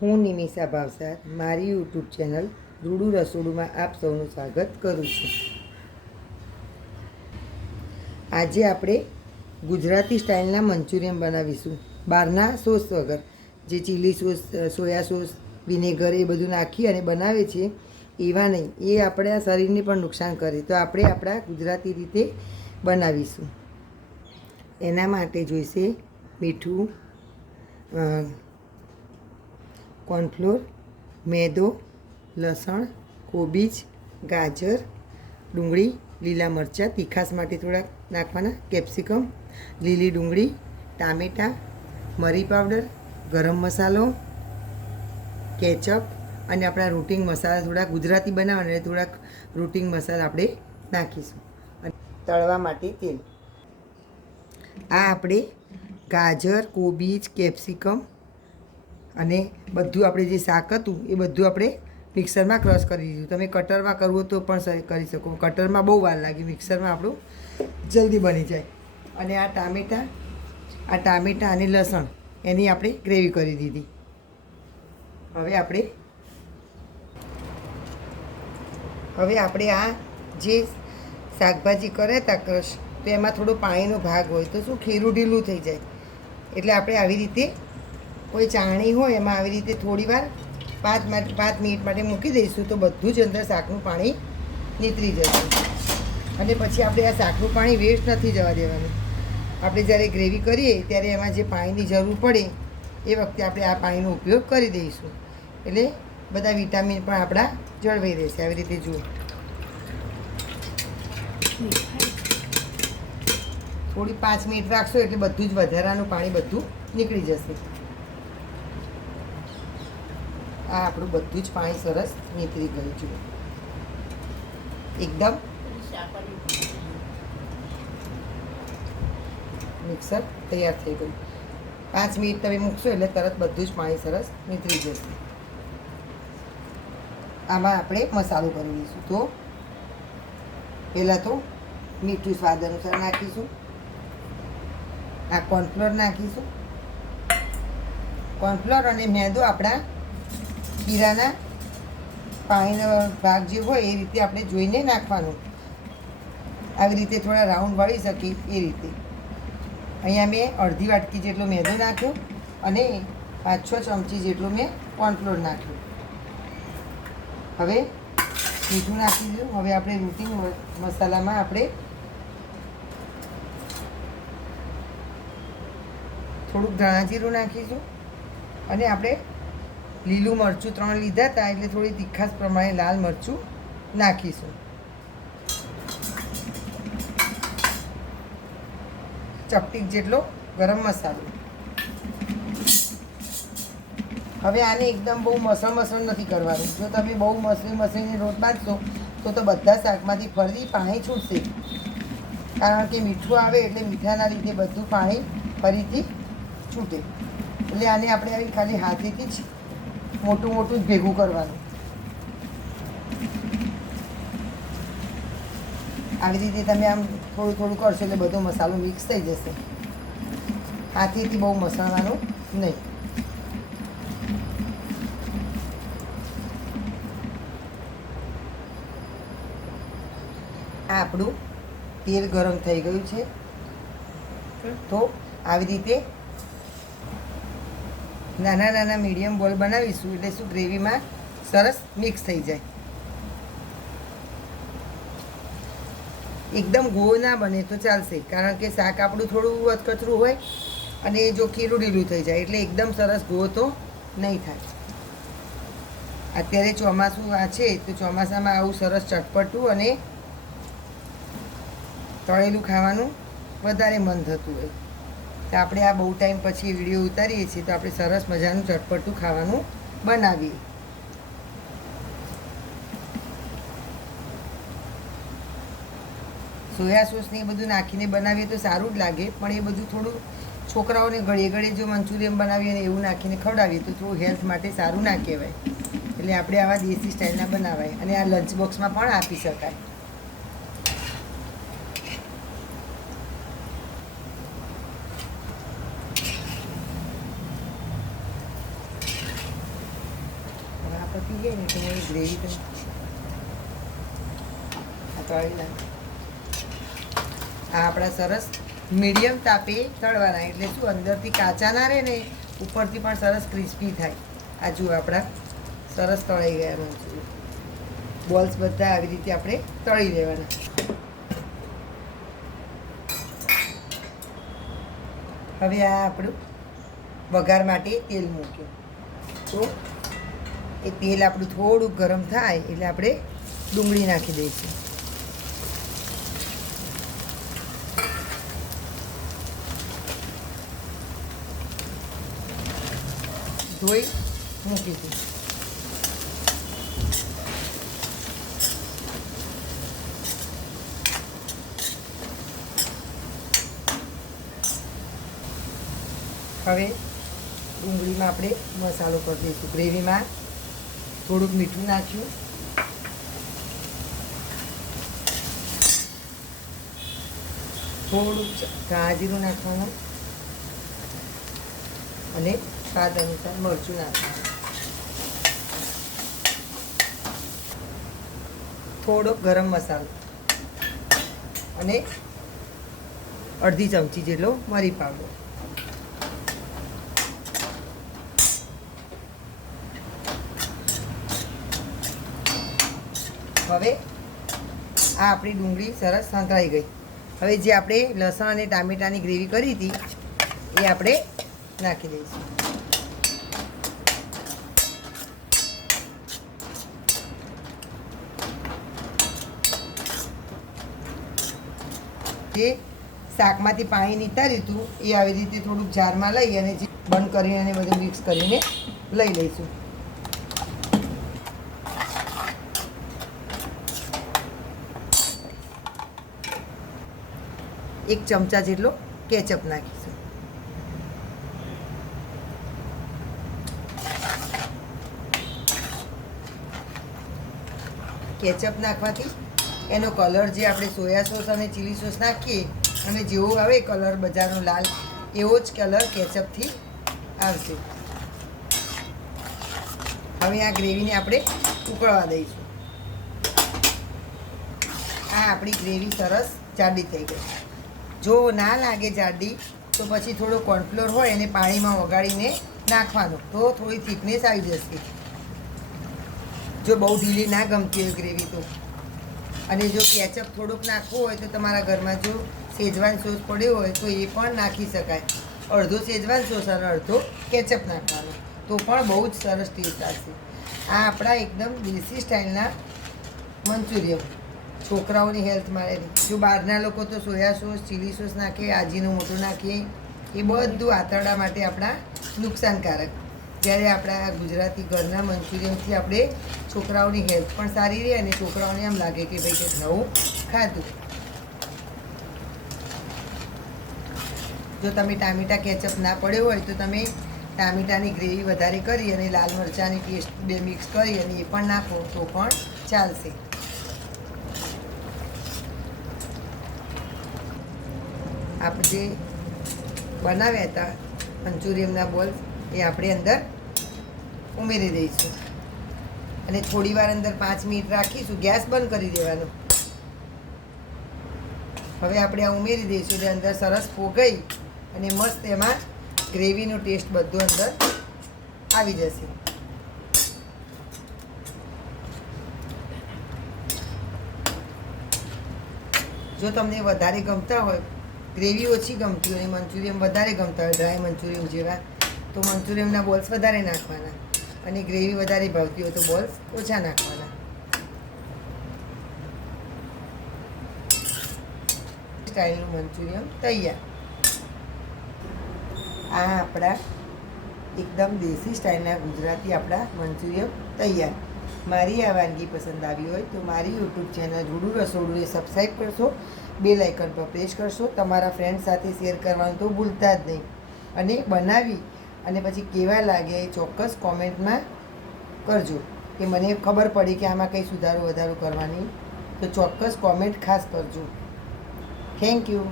હું નિમિષા ભાવસાર મારી YouTube channel રૂડું રસોડુંમાં આપ સૌનું સ્વાગત કરું છું. આજે આપણે ગુજરાતી સ્ટાઇલના મંચુરિયન બનાવીશું. બહારના સોસ વગર, જે chilli sauce, soya sauce, vinegar એ બધું નાખી અને બનાવે છે એવા નહીં. એ આપણા શરીરને પણ નુકસાન કરે. તો આપણે આપણા ગુજરાતી રીતે બનાવીશું. એના માટે જોઈશે મીઠું, કોર્નફ્લોર, મેદો, લસણ, કોબીજ, ગાજર, ડુંગળી, લીલા મરચાં, તીખાસ માટે થોડાક નાખવાના, કેપ્સિકમ, લીલી ડુંગળી, ટામેટાં, મરી પાવડર, ગરમ મસાલો, કેચઅપ અને આપણા રૂટિંગ મસાલા થોડા ગુજરાતી બનાવવાના એટલે થોડાક રૂટિંગ મસાલા આપણે નાખીશું. અને તળવા માટે તેલ. આ આપણે ગાજર, કોબીજ, કેપ્સિકમ અને બધું આપણે જે શાક હતું એ બધું આપણે મિક્સરમાં ક્રશ કરી દીધું. તમે કટરમાં કરવું તો પણ કરી શકો. કટરમાં બહુ વાર લાગે, મિક્સરમાં આપણું જલ્દી બની જાય. અને આ ટામેટાં અને લસણ એની આપણે ગ્રેવી કરી દીધી. હવે આપણે આ જે શાકભાજી કર્યા હતા ક્રશ, તો એમાં થોડો પાણીનો ભાગ હોય તો શું ખીરું ઢીલું થઈ જાય. એટલે આપણે આવી રીતે કોઈ ચાણી હોય એમાં આવી રીતે થોડી વાર 5 મિનિટ માટે મૂકી દઈશું તો બધું જ અંદર શાકનું પાણી નીતરી જશે. અને પછી આપણે આ શાકનું પાણી વેસ્ટ નથી જવા દેવાનું. આપણે જ્યારે ગ્રેવી કરીએ ત્યારે એમાં જે પાણીની જરૂર પડે એ વખતે આપણે આ પાણીનો ઉપયોગ કરી દઈશું. એટલે બધા વિટામિન પણ આપણા જળવાઈ રહેશે. આવી રીતે જુઓ, થોડી 5 મિનિટ રાખશો એટલે બધું જ વધારાનું પાણી બધું નીકળી જશે. આ આપણું બધું જ પાણી સરસ નીકળી ગયું છે. એકદમ મિક્સર તૈયાર થઈ ગયું. 5 મિનિટ તમે મૂકશો એટલે તરત બધું જ પાણી સરસ નીકળી જશે. આમાં આપણે મસાલો કરી દઈશું. તો પહેલાં તો મીઠું સ્વાદ અનુસાર નાખીશું. આ કોર્નફ્લોર નાખીશું. કોર્નફ્લોર અને મેદો આપણા ખીરાના પાણીનો ભાગ જે હોય એ રીતે આપણે જોઈને નાખવાનું. આવી રીતે થોડા રાઉન્ડ વળી શકીએ એ રીતે. અહીંયા મેં અડધી વાટકી જેટલો મેદો નાખ્યો અને 5-6 ચમચી જેટલો મેં કોર્નફ્લોર નાખ્યો. હવે મીઠું નાખી દીધું. હવે આપણે રૂટિંગ મસાલામાં આપણે થોડુંક ધાણા જીરું નાખીશું. અને આપણે લીલું મરચું 3 લીધા હતા એટલે થોડી તીખાસ પ્રમાણે લાલ મરચું નાખીશું. ચપટીક જેટલો ગરમ મસાલો. હવે આને એકદમ બહુ મસળ નથી કરવાનું. જો તમે બહુ મસળીને રોટ બાંધશો તો બધા શાકમાંથી ફરી પાણી છૂટશે. કારણ કે મીઠું આવે એટલે મીઠાના લીધે બધું પાણી ફરીથી છૂટે. એટલે આને આપણે આવી ખાલી હાથેથી જ મોટું જ ભેગું કરવાનું. આવી રીતે તમે આમ થોડું કરશો એટલે બધો મસાલો મિક્સ થઈ જશે. હાથેથી બહુ મસળવાનું નહીં. આ આપણું તેલ ગરમ થઈ ગયું છે. તો આવી રીતે નાના મીડિયમ બોલ બનાવીશું એટલે શું ગ્રેવીમાં સરસ મિક્સ થઈ જાય. એકદમ ગોળ ના બને તો ચાલશે, કારણ કે શાક આપણું થોડું વધકચરું હોય અને જો ખીરું ઢીલું થઈ જાય એટલે એકદમ સરસ ગોળ તો નહીં થાય. અત્યારે ચોમાસું આ છે તો ચોમાસામાં આવું સરસ ચટપટું અને તળેલું ખાવાનું વધારે મન થતું હોય. તો આપણે આ બહુ ટાઈમ પછી વિડીયો ઉતારીએ છીએ તો આપણે સરસ મજાનું ચટપટું ખાવાનું બનાવીએ. સોયા સોસ ને એ બધું નાખીને બનાવીએ તો સારું જ લાગે, પણ એ બધું થોડું છોકરાઓને ઘડીએ જો મંચુરિયન બનાવીએ ને એવું નાખીને ખવડાવીએ તો થોડું હેલ્થ માટે સારું ના કહેવાય. એટલે આપણે આવા દેશી સ્ટાઇલના બનાવાય અને આ લંચ બોક્સમાં પણ આપી શકાય. પતી જાય ને તો મારી ગ્રેવી તો તળી નાખ. આ આપણા સરસ મીડિયમ તાપે તળવાના, એટલે શું અંદરથી કાચા ના રહે ને ઉપરથી પણ સરસ ક્રિસ્પી થાય. આ જુઓ આપણા સરસ તળાઈ ગયા મંચુરિયન. બોલ્સ બધા આવી રીતે આપણે તળી લેવાના. હવે આ આપણું વઘાર માટે તેલ મૂક્યું, તો એ તેલ આપણું થોડુંક ગરમ થાય એટલે આપણે ડુંગળી નાખી દઈશું. ધોઈ મૂકીશું. હવે ડુંગળીમાં આપણે મસાલો કરી દઈશું. ગ્રેવીમાં થોડુંક મીઠું નાખ્યું, થોડુંક કાજીરું નાખવાનું અને સ્વાદ અનુસાર મરચું નાખવાનું. થોડોક ગરમ મસાલો અને અડધી ચમચી જેટલો મરી પાવડર. હવે આ આપણી ડુંગળી સરસ સંતળાઈ ગઈ. હવે જે આપણે લસણ અને ટામેટાની ગ્રેવી કરી હતી એ આપણે નાખી દઈશું. જે શાકમાંથી પાણી નીતાર્યું હતું એ આવી રીતે થોડુંક જારમાં લઈ અને જે બંધ કરીને અને બધું મિક્સ કરીને લઈ લઈશું. એક ચમચા જેટલો કેચઅપ નાખીશું. કેચઅપ નાખવાથી એનો કલર જે આપણે સોયા સોસ અને ચીલી સોસ નાખીએ અને જેવો આવે કલર બજારનો લાલ એવો જ કલર કેચઅપથી આવશે. હવે આ ગ્રેવીને આપણે ઉકળવા દઈશું. આ આપણી ગ્રેવી સરસ જાડી થઈ ગઈ. જો ના લાગે જાડી તો પછી થોડો કોર્નફ્લોર હોય એને પાણીમાં ઓગાળીને નાખવાનો, તો થોડી થિકનેસ આવી જશે. જો બહુ ઢીલી ના ગમતી હોય ગ્રેવી તો. અને જો કેચઅપ થોડુંક નાખવું હોય તો તમારા ઘરમાં જો શેજવાન સોસ પડ્યો હોય તો એ પણ નાખી શકાય. અડધો શેજવાન સોસ અને અડધો કેચઅપ નાખવાનો તો પણ બહુ જ સરસ ટેસ્ટ આવશે. આ આપણા એકદમ દેશી સ્ટાઇલના મંચુરિયન છોકરાઓની હેલ્થ માટે. જો બહારના લોકો તો સોયા સોસ ચીલી સોસ નાખે, આજીનું મોટું નાખીએ, એ બધું આંતરડા માટે આપણા નુકસાનકારક. જ્યારે આપણા ગુજરાતી ઘરના મંચુરિયનથી આપણે છોકરાઓની હેલ્થ પણ સારી રહે અને છોકરાઓને એમ લાગે કે ભાઈ કંઈક નવું ખાધું. જો તમે ટામેટા કેચઅપ ના પડ્યો હોય તો તમે ટામેટાની ગ્રેવી વધારે કરી અને લાલ મરચાંની પેસ્ટ બે મિક્સ કરી અને એ પણ નાખો તો પણ ચાલશે. આપણે જે બનાવ્યા હતા મંચુરિયનના બોલ્સ એ આપણે અંદર ઉમેરી દઈશું અને થોડી વાર અંદર 5 મિનિટ રાખીશું. ગેસ બંધ કરી દેવાનો. હવે આપણે આ ઉમેરી દઈશું એટલે અંદર સરસ ફોગાઈ અને મસ્ત એમાં ગ્રેવીનો ટેસ્ટ બધો અંદર આવી જશે. જો તમને વધારે ગમતા હોય, ગ્રેવી ઓછી ગમતી હોય, મંચુરિયન વધારે ગમતા હોય ડ્રાય મંચુરિયન જેવા, તો મંચુરિયનના બોલ્સ વધારે નાખવાના અને ગ્રેવી વધારે ભાવતી હોય તો બોલ્સ ઓછા નાખવાના. સ્ટાઇલનું મંચુરિયન તૈયાર. આ આપણા એકદમ દેશી સ્ટાઇલના ગુજરાતી આપણા મંચુરિયન તૈયાર. મારી આ વાનગી પસંદ આવી હોય તો મારી યુટ્યુબ ચેનલ રૂડુ રસોડુને સબસ્ક્રાઈબ કરશો, બેલ આઇકન પર પ્રેસ કરશો. તમારા ફ્રેન્ડ સાથે શેર કરવાનું તો ભૂલતા જ નહીં. અને બનાવી અને પછી કેવા લાગે એ ચોક્કસ કોમેન્ટમાં કરજો કે મને ખબર પડી કે આમાં કંઈ સુધારો વધારો કરવાની, તો ચોક્કસ કોમેન્ટ ખાસ કરજો. Thank you.